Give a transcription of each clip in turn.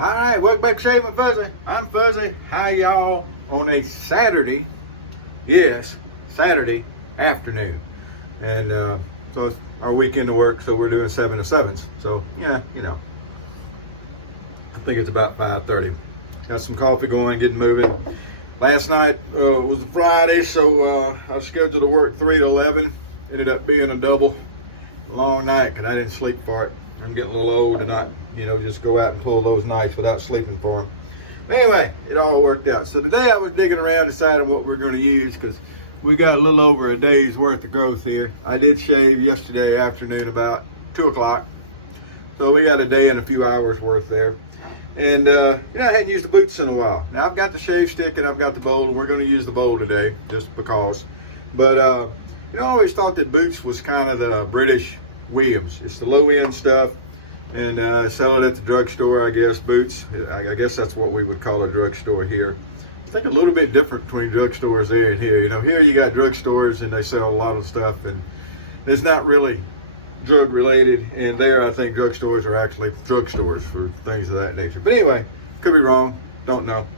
All right, welcome back to Shave with Fuzzy. I'm Fuzzy. How y'all on a Saturday? Yes, Saturday afternoon. And so it's our weekend to work, so we're doing 7 to 7s. So yeah, you know, I think it's about 5:30. Got some coffee going, getting moving. Last night was a Friday, so I was scheduled to work 3 to 11. Ended up being a double long night because I didn't sleep for it. I'm getting a little old to not, just go out and pull those nights without sleeping for them. But anyway, it all worked out. So today I was digging around, deciding what we're going to use because we got a little over a day's worth of growth here. I did shave yesterday afternoon about 2 o'clock. So we got a day and a few hours worth there. And, I hadn't used the boots in a while. Now I've got the shave stick and I've got the bowl, and we're going to use the bowl today just because. But, I always thought that boots was kind of the British Williams. It's the low-end stuff, and sell it at the drugstore, I guess. Boots, I guess that's what we would call a drugstore here. I think a little bit different between drugstores there and here. Here you got drugstores and they sell a lot of stuff, and it's not really drug related. And there, I think drugstores are actually drugstores for things of that nature. But anyway, could be wrong. Don't know.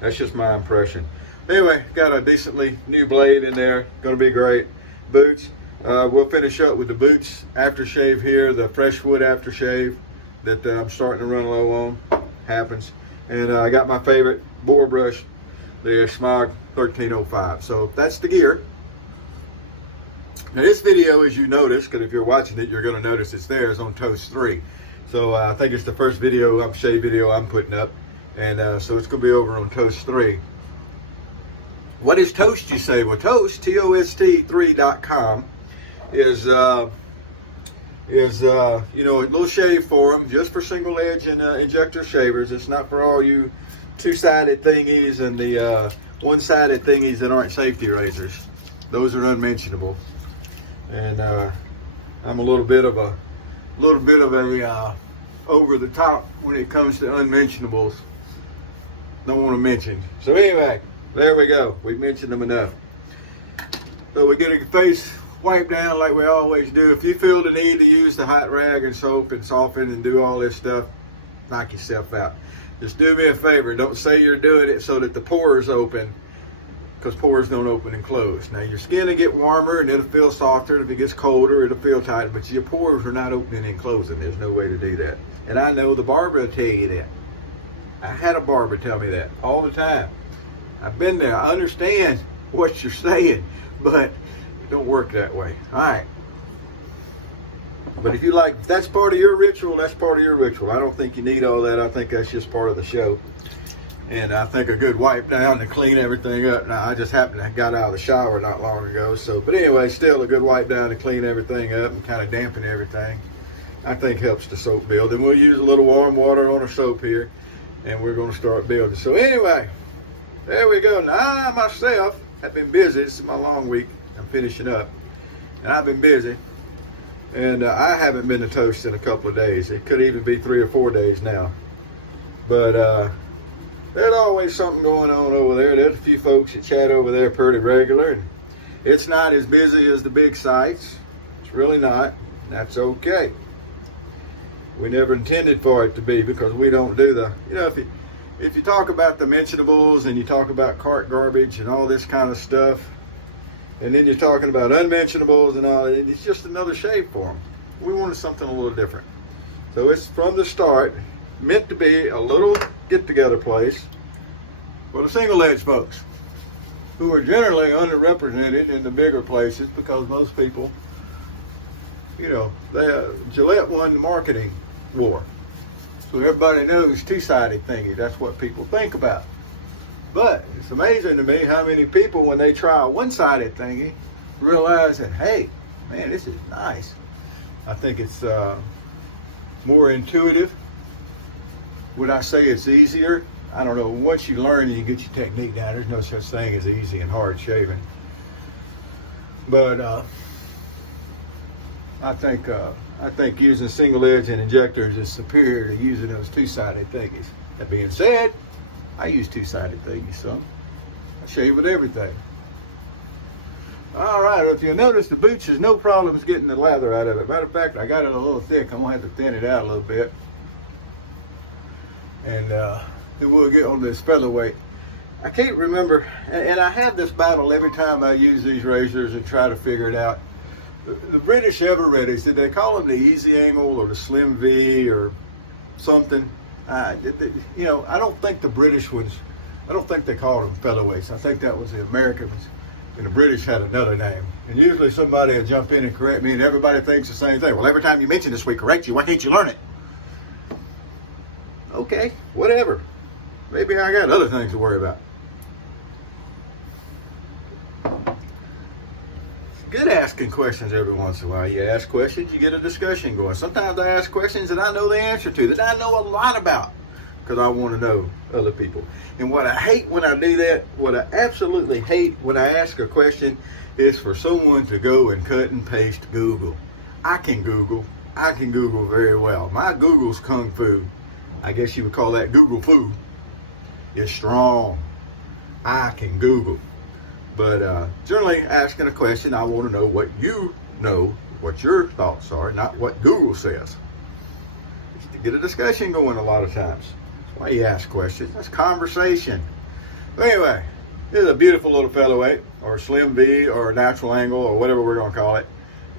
That's just my impression. Anyway, got a decently new blade in there. Going to be great. Boots. We'll finish up with the boots aftershave here, the Freshwood aftershave that I'm starting to run low on. Happens. And I got my favorite boar brush, the Smog 1305. So that's the gear. Now this video, as you notice, because if you're watching it, you're going to notice it's there, is on Toast 3. So I think it's the first shave video I'm putting up. And so it's going to be over on Toast 3. What is Toast, you say? Well, Toast, TOST3.com, is a little shave forum just for single edge and injector shavers. It's not for all you two-sided thingies and the one-sided thingies that aren't safety razors. Those are unmentionable. And I'm a little bit of a over the top when it comes to unmentionables. Don't want to mention. So anyway, there we go. We mentioned them enough. So we get your face wiped down like we always do. If you feel the need to use the hot rag and soap and soften and do all this stuff, knock yourself out. Just do me a favor. Don't say you're doing it so that the pores open, because pores don't open and close. Now your skin will get warmer and it'll feel softer. If it gets colder, it'll feel tighter, but your pores are not opening and closing. There's no way to do that. And I know the barber will tell you that. I had a barber tell me that all the time. I've been there. I understand what you're saying, but it don't work that way. All right. But if that's part of your ritual, that's part of your ritual. I don't think you need all that. I think that's just part of the show. And I think a good wipe down to clean everything up. Now, I just happened to got out of the shower not long ago. But anyway, still a good wipe down to clean everything up and kind of dampen everything, I think helps the soap build. And we'll use a little warm water on our soap here, and we're going to start building. So anyway, there we go. Now, I myself have been busy. This is my long week. I'm finishing up. And I've been busy. And I haven't been to Toast in a couple of days. It could even be 3 or 4 days now. But there's always something going on over there. There's a few folks that chat over there pretty regular. And it's not as busy as the big sites. It's really not. That's okay. We never intended for it to be, because we don't do the, if you talk about the mentionables and you talk about cart garbage and all this kind of stuff, and then you're talking about unmentionables and all, it's just another shave form. We wanted something a little different. So it's from the start meant to be a little get-together place for the single edge folks, who are generally underrepresented in the bigger places, because most people, Gillette won the marketing war. So everybody knows two-sided thingy. That's what people think about. But it's amazing to me how many people, when they try a one-sided thingy, realize that, hey, man, this is nice. I think it's more intuitive. Would I say it's easier? I don't know. Once you learn and you get your technique down, there's no such thing as easy and hard shaving. But I think using single edge and injectors is superior to using those two-sided thingies. That being said, I use two-sided thingies, so I shave with everything. All right, if you'll notice, the boots, there's no problems getting the lather out of it. Matter of fact, I got it a little thick. I'm gonna have to thin it out a little bit. and then we'll get on this featherweight. I can't remember, and I have this battle every time I use these razors and try to figure it out. The British Everreadys, did they call them the Easy Angle or the Slim V or something? You know, I don't think the British ones, I don't think they called them featherweights. I think that was the American ones, and the British had another name. And usually somebody will jump in and correct me, and everybody thinks the same thing. Well, every time you mention this, we correct you. Why can't you learn it? Okay, whatever. Maybe I got other things to worry about. Good asking questions every once in a while. You ask questions, you get a discussion going. Sometimes I ask questions that I know the answer to, that I know a lot about, because I want to know other people. And what I hate when I do that, what I absolutely hate when I ask a question, is for someone to go and cut and paste Google. I can Google very well. My Google's kung fu, I guess you would call that Google foo, is strong. I can Google. But generally asking a question, I want to know what you know, what your thoughts are, not what Google says. Just to get a discussion going a lot of times. That's why you ask questions. That's conversation. But anyway, this is a beautiful little featherweight, or Slim V, or Natural Angle, or whatever we're going to call it.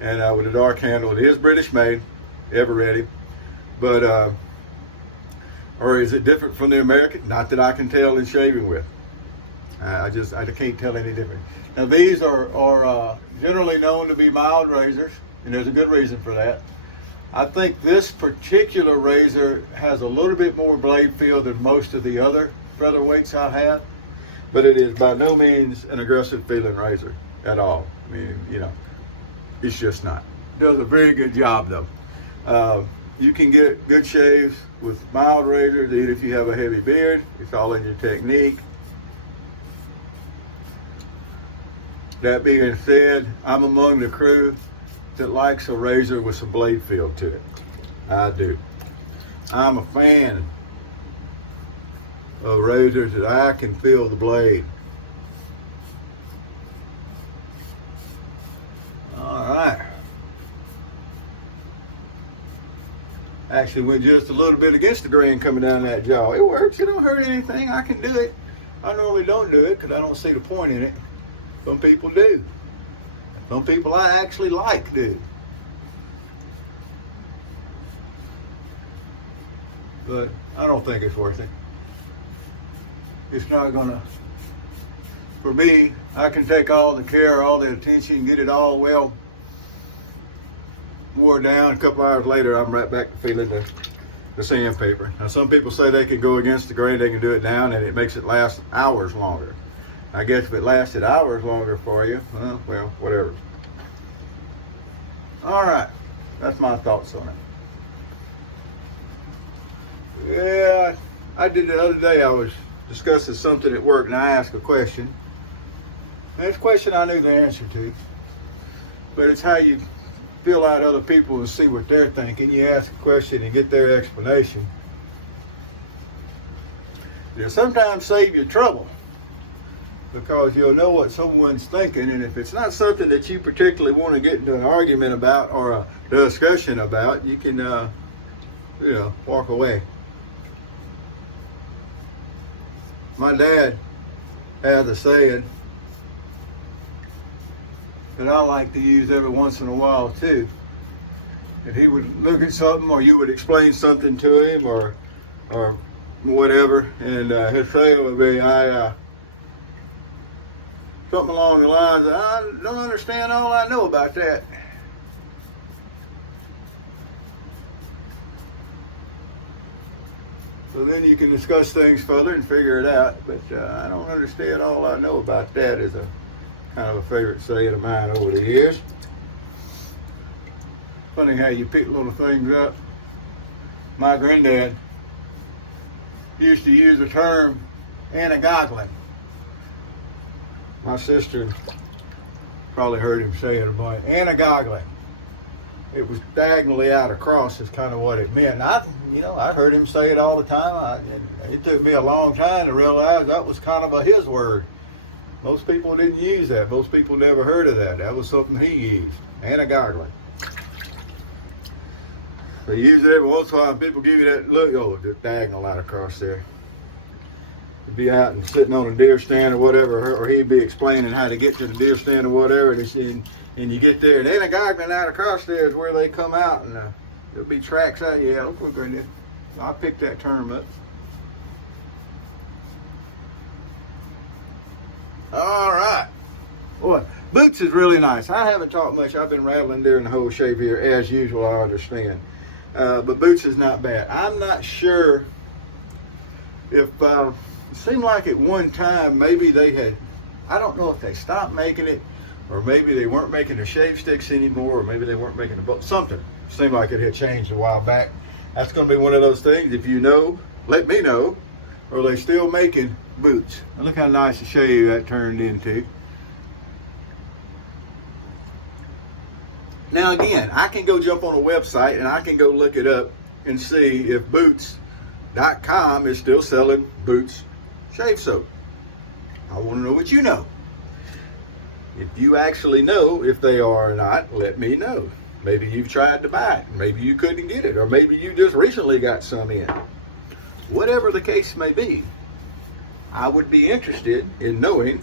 And with a dark handle. It is British made, Everready. But, or is it different from the American? Not that I can tell in shaving with. I can't tell any difference. Now these are generally known to be mild razors, and there's a good reason for that. I think this particular razor has a little bit more blade feel than most of the other featherweights I have, but it is by no means an aggressive feeling razor at all. I mean, you know, it's just not. Does a very good job though. You can get good shaves with mild razors, even if you have a heavy beard. It's all in your technique. That being said, I'm among the crew that likes a razor with some blade feel to it. I do. I'm a fan of razors that I can feel the blade. All right. Actually went just a little bit against the grain coming down that jaw. It works. It don't hurt anything. I can do it. I normally don't do it because I don't see the point in it. Some people do. Some people I actually like do. But I don't think it's worth it. It's not gonna, for me, I can take all the care, all the attention, get it all well wore down. A couple hours later, I'm right back to feeling the sandpaper. Now some people say they can go against the grain, they can do it down, and it makes it last hours longer. I guess if it lasted hours longer for you, well, whatever. All right, that's my thoughts on it. Yeah, I did the other day, I was discussing something at work, and I asked a question. And it's a question I knew the answer to, but it's how you feel out other people and see what they're thinking. You ask a question and get their explanation. You'll sometimes save you trouble, because you'll know what someone's thinking, and if it's not something that you particularly want to get into an argument about or a discussion about, you can, you know, walk away. My dad has a saying that I like to use every once in a while too. And he would look at something, or you would explain something to him, or whatever, and his saying would be, something along the lines of, I don't understand all I know about that. So then you can discuss things further and figure it out, but I don't understand all I know about that is a kind of a favorite saying of mine over the years. Funny how you pick little things up. My granddad used to use the term anagoggling. My sister probably heard him say it a bunch. Anagoggling. It was diagonally out across is kind of what it meant. And I heard him say it all the time. It took me a long time to realize that was kind of his word. Most people didn't use that. Most people never heard of that. That was something he used. Anagoggling. They use it every once in a while. People give you that look. Oh, the diagonal line across there. He'd be out and sitting on a deer stand or whatever, or he'd be explaining how to get to the deer stand or whatever. And you get there, and then a diagonal line across there is where they come out, and there'll be tracks out. Yeah, look what we're going to do. I picked that term up. All right. Boy, Boots is really nice. I haven't talked much. I've been rattling during the whole shave here, as usual, I understand. But Boots is not bad. I'm not sure if, it seemed like at one time, maybe they had, I don't know if they stopped making it, or maybe they weren't making the shave sticks anymore, or maybe they weren't making the book. Something seemed like it had changed a while back. That's going to be one of those things. If you know, let me know. Or are they still making Boots? And look how nice a shave that turned into. Now again, I can go jump on a website and I can go look it up and see if Boots.com is still selling Boots shave soap. I want to know what you know. If you actually know if they are or not, let me know. Maybe you've tried to buy it. Maybe you couldn't get it. Or maybe you just recently got some in. Whatever the case may be, I would be interested in knowing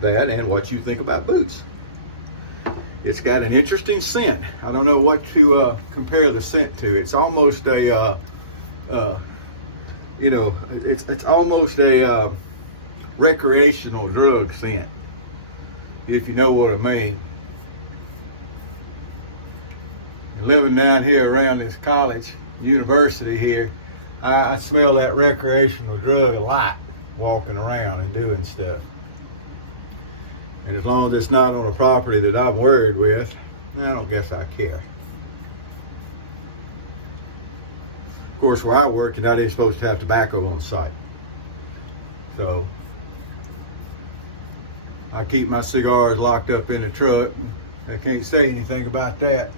that and what you think about Boots. It's got an interesting scent. I don't know what to compare the scent to. It's almost a, it's almost a recreational drug scent, if you know what I mean. Living down here around this college, university here, I smell that recreational drug a lot, walking around and doing stuff. And as long as it's not on a property that I'm worried with, I don't guess I care. Of course, where I work, you're not even supposed to have tobacco on site. So I keep my cigars locked up in the truck. I can't say anything about that.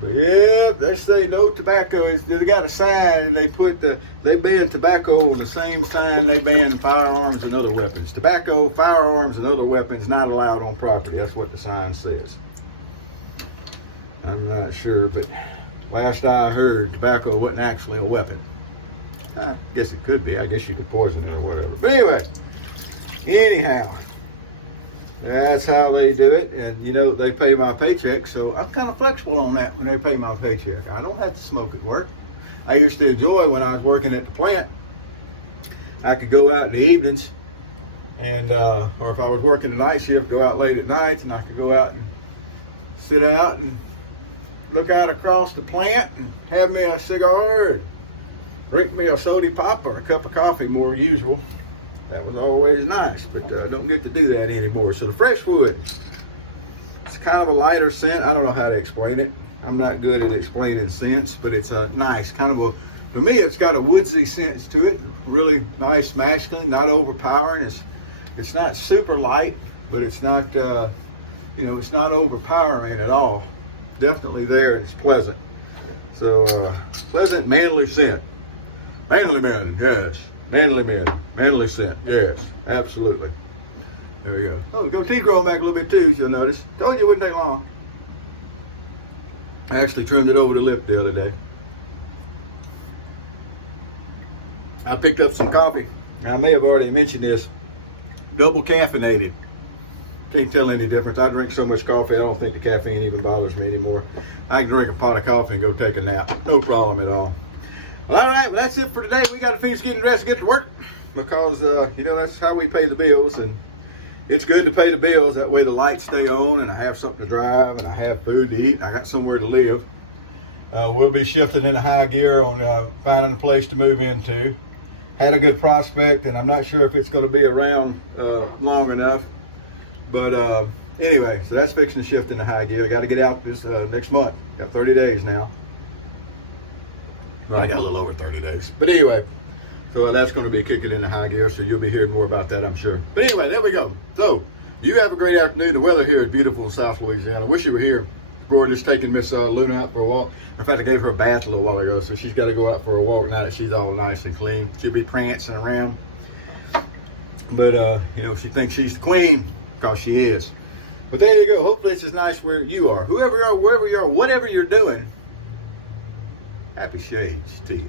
But yeah, they say no tobacco. They got a sign and they ban tobacco on the same sign they ban firearms and other weapons. Tobacco, firearms, and other weapons not allowed on property. That's what the sign says. I'm not sure, but last I heard, tobacco wasn't actually a weapon. I guess it could be. I guess you could poison it or whatever. But anyway, anyhow. That's how they do it, and you know, they pay my paycheck, so I'm kind of flexible on that when they pay my paycheck. I don't have to smoke at work. I used to enjoy when I was working at the plant. I could go out in the evenings, and or if I was working the night shift, go out late at night, and I could go out and sit out and look out across the plant and have me a cigar and drink me a soda pop or a cup of coffee more than usual. That was always nice, but I don't get to do that anymore. So the Freshwood, it's kind of a lighter scent. I don't know how to explain it. I'm not good at explaining scents, but it's a nice kind of a, for me, it's got a woodsy sense to it. Really nice masculine, not overpowering. It's not super light, but it's not, it's not overpowering at all. Definitely there, it's pleasant. So pleasant, manly scent. Manly men, yes. Manly men, manly scent, yes, absolutely. There we go. Oh, goatee growing back a little bit too, you'll notice. Told you it wouldn't take long. I actually trimmed it over the lip the other day. I picked up some coffee. Now, I may have already mentioned this. Double caffeinated. Can't tell any difference. I drink so much coffee, I don't think the caffeine even bothers me anymore. I can drink a pot of coffee and go take a nap. No problem at all. Well, all right, well, that's it for today. We got to finish getting dressed and get to work because, that's how we pay the bills. And it's good to pay the bills. That way the lights stay on and I have something to drive and I have food to eat and I got somewhere to live. We'll be shifting into high gear on finding a place to move into. Had a good prospect, and I'm not sure if it's going to be around long enough. But anyway, so that's fixing to shift into high gear. I got to get out this next month. Got 30 days now. Well, I got a little over 30 days. But anyway, so that's going to be kicking into high gear, so you'll be hearing more about that, I'm sure. But anyway, there we go. So, you have a great afternoon. The weather here is beautiful in South Louisiana. I wish you were here. Gorgeous taking Miss Luna out for a walk. In fact, I gave her a bath a little while ago, so she's got to go out for a walk now that she's all nice and clean. She'll be prancing around. But, she thinks she's the queen, because she is. But there you go. Hopefully it's as nice where you are. Whoever you are, wherever you are, whatever you're doing, happy shades to you.